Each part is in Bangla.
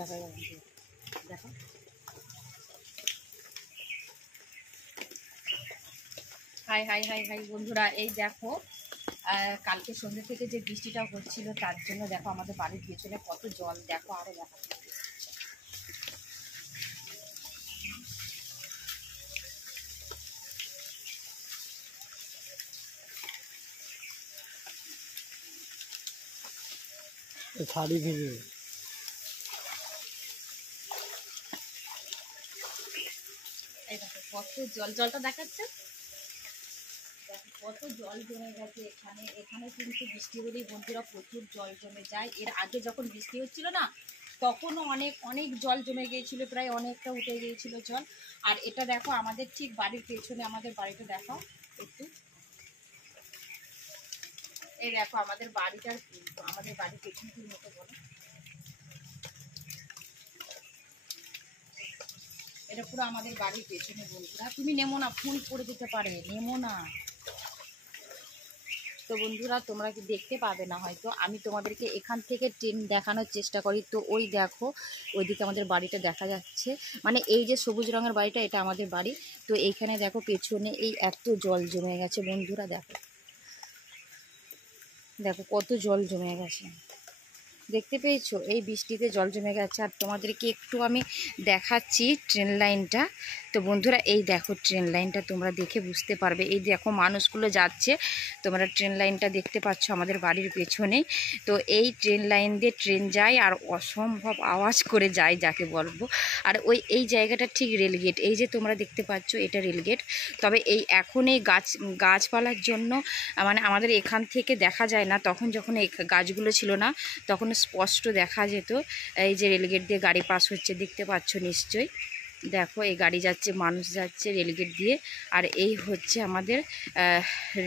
দেখা যাবে, দেখো হাই হাই হাই হাই বন্ধুরা, এই দেখো কালকে সন্ধ্যে থেকে যে বৃষ্টিটা হচ্ছিল তার জন্য দেখো আমাদের বাড়ির পেছনে কত জল, দেখো আরো দেখা শাড়ি ভিজে এই দেখো কত জল, জলটা দেখাচ্ছে কত জল জমে গেছে এখানে। এখানে কিন্তু বৃষ্টি হলেই বন্ধুরা প্রচুর জল জমে যায়। এর আগে যখন বৃষ্টি হচ্ছিল না তখনও অনেক অনেক জল জমে গিয়েছিল, প্রায় অনেকটা উঠে গিয়েছিল জল। আর এটা দেখো আমাদের ঠিক বাড়ির পেছনে, আমাদের বাড়িটা দেখো একটু, এই দেখো আমাদের বাড়িটার, আমাদের বাড়ির পেছনে কি মতো বলো, এটা পুরো আমাদের বাড়ির পেছনে বন্ধুরা। তুমি নেমো না, ফোন করে দিতে পারে, নেমো না। তো বন্ধুরা তোমরা কি দেখতে পাবে না হয়তো, আমি তোমাদেরকে এখান থেকে ট্রেন দেখানোর চেষ্টা করি। তো ওই দেখো ওইদিকে আমাদের বাড়িটা দেখা যাচ্ছে, মানে এই যে সবুজ রঙের বাড়িটা এটা আমাদের বাড়ি। তো এইখানে দেখো পেছনে এই এত জল জমে গেছে বন্ধুরা, দেখো দেখো কত জল জমে গেছে, দেখতে পেয়েছো এই বৃষ্টিতে জল জমে গেছে। আর তোমাদেরকে একটু আমি দেখাচ্ছি ট্রেন লাইনটা। তো বন্ধুরা এই দেখো ট্রেন লাইনটা তোমরা দেখে বুঝতে পারবে, এই দেখো মানুষগুলো যাচ্ছে, তোমরা ট্রেন লাইনটা দেখতে পাচ্ছ আমাদের বাড়ির পেছনেই। তো এই ট্রেন লাইন দিয়ে ট্রেন যায় আর অসম্ভব আওয়াজ করে যায় যাকে বলবো। আর এই জায়গাটা ঠিক রেলগেট, এই যে তোমরা দেখতে পাচ্ছ এটা রেলগেট। তবে এই এখন এই গাছপালার জন্য মানে আমাদের এখান থেকে দেখা যায় না, তখন যখন এই গাছগুলো ছিল না তখন স্পষ্ট দেখা যেত। এই যে রেলগেট দিয়ে গাড়ি পাস হচ্ছে দেখতে পাচ্ছ নিশ্চয়ই, দেখো এই গাড়ি যাচ্ছে, মানুষ যাচ্ছে রেলগেট দিয়ে। আর এই হচ্ছে আমাদের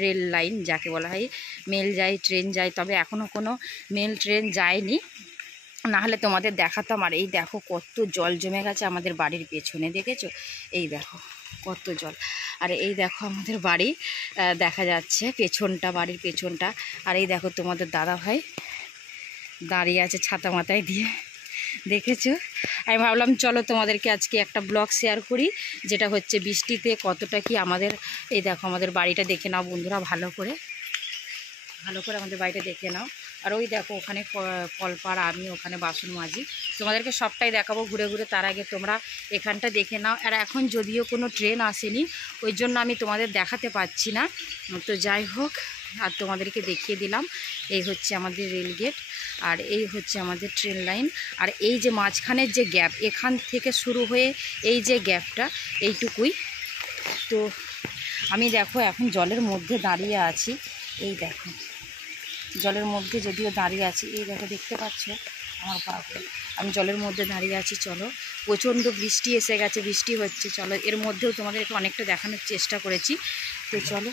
রেল লাইন যাকে বলা হয়, মেল যায় ট্রেন যায়, তবে এখনও কোনো মেল ট্রেন যায়নি, নাহলে তোমাদের দেখাতাম। আর এই দেখো কত জল জমে গেছে আমাদের বাড়ির পেছনে, দেখেছো এই দেখো কত জল। আর এই দেখো আমাদের বাড়ি দেখা যাচ্ছে পেছনটা, বাড়ির পেছনটা। আর এই দেখো তোমাদের দাদা ভাই দাঁড়িয়ে আছে ছাতা মাথায় দিয়ে, দেখেছো। আমি ভাবলাম চলো তোমাদেরকে আজকে একটা ব্লগ শেয়ার করি, যেটা হচ্ছে বৃষ্টিতে কতটা কি আমাদের, এই দেখো আমাদের বাড়িটা দেখে নাও বন্ধুরা, ভালো করে আমাদের বাড়িটা দেখে নাও। আর ওই দেখো ওখানে কলপার, আমি ওখানে বাসন মাজি, তোমাদেরকে সবটাই দেখাবো ঘুরে ঘুরে। তার আগে তোমরা এখানটা দেখে নাও। আর এখন যদিও কোনো ট্রেন আসেনি ওই জন্য আমি তোমাদের দেখাতে পাচ্ছি না, তো যাই হোক আর তোমাদেরকে দেখিয়ে দিলাম। এই হচ্ছে আমাদের রেলগেট আর এই হচ্ছে আমাদের ট্রেন লাইন। আর এই যে মাঝখানের যে গ্যাপ, এখান থেকে শুরু হয়ে এই যে গ্যাপটা এইটুকুই। তো আমি দেখো এখন জলের মধ্যে দাঁড়িয়ে আছি, এই দেখো জলের মধ্যে যদিও দাঁড়িয়ে আছি, এই দেখো দেখতে পাচ্ছ আমার বাবা, আমি জলের মধ্যে দাঁড়িয়ে আছি। চলো প্রচণ্ড বৃষ্টি এসে গেছে, বৃষ্টি হচ্ছে, চলো এর মধ্যেও তোমাদেরকে অনেকটা দেখানোর চেষ্টা করেছি। তো চলো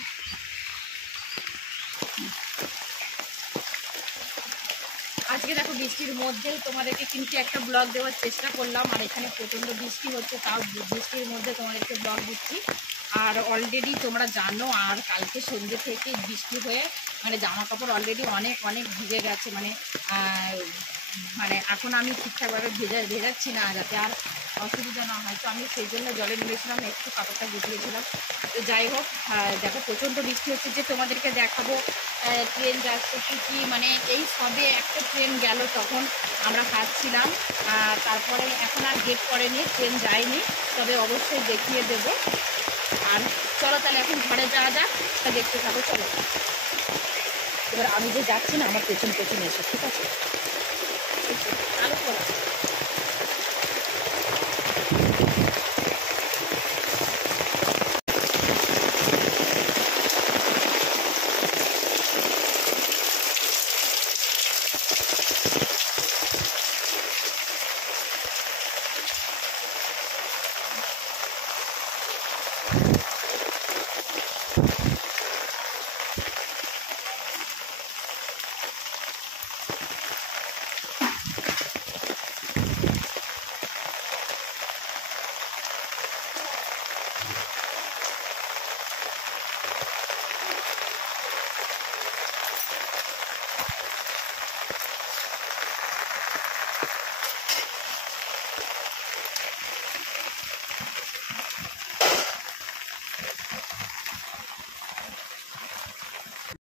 আজকে দেখো বৃষ্টির মধ্যেও তোমাদেরকে কিন্তু একটা ব্লগ দেওয়ার চেষ্টা করলাম। আর এখানে প্রচণ্ড বৃষ্টি হচ্ছে, তাও বৃষ্টির মধ্যে তোমাদেরকে ব্লগ দিচ্ছি। আর অলরেডি তোমরা জানো, আর কালকে সন্ধ্যে থেকে বৃষ্টি হয়ে মানে জামা কাপড় অলরেডি অনেক অনেক ভিজে গেছে, মানে এখন আমি ঠিকঠাকভাবে ভেজাচ্ছি না যাতে আর অসুবিধা না হয়। তো আমি সেই জন্য জলে নেমেছিলাম, একটু কাপড়টা গুছিয়েছিলাম। তো যাই হোক দেখো প্রচণ্ড বৃষ্টি হচ্ছে, যে তোমাদেরকে দেখাবো ট্রেন যাচ্ছে কি মানে এই সবে একটা ট্রেন গেল, তখন আমরা খাচ্ছিলাম। তারপরে এখন আর গেট করেনি, ট্রেন যায়নি, তবে অবশ্যই দেখিয়ে দেব। আর চলো তাহলে এখন ঘরে যাওয়া যাক, দেখতে থাকো চলো। এবার আমি যে যাচ্ছি না আমার পেছন পেছন এসো, ঠিক আছে? আলো করা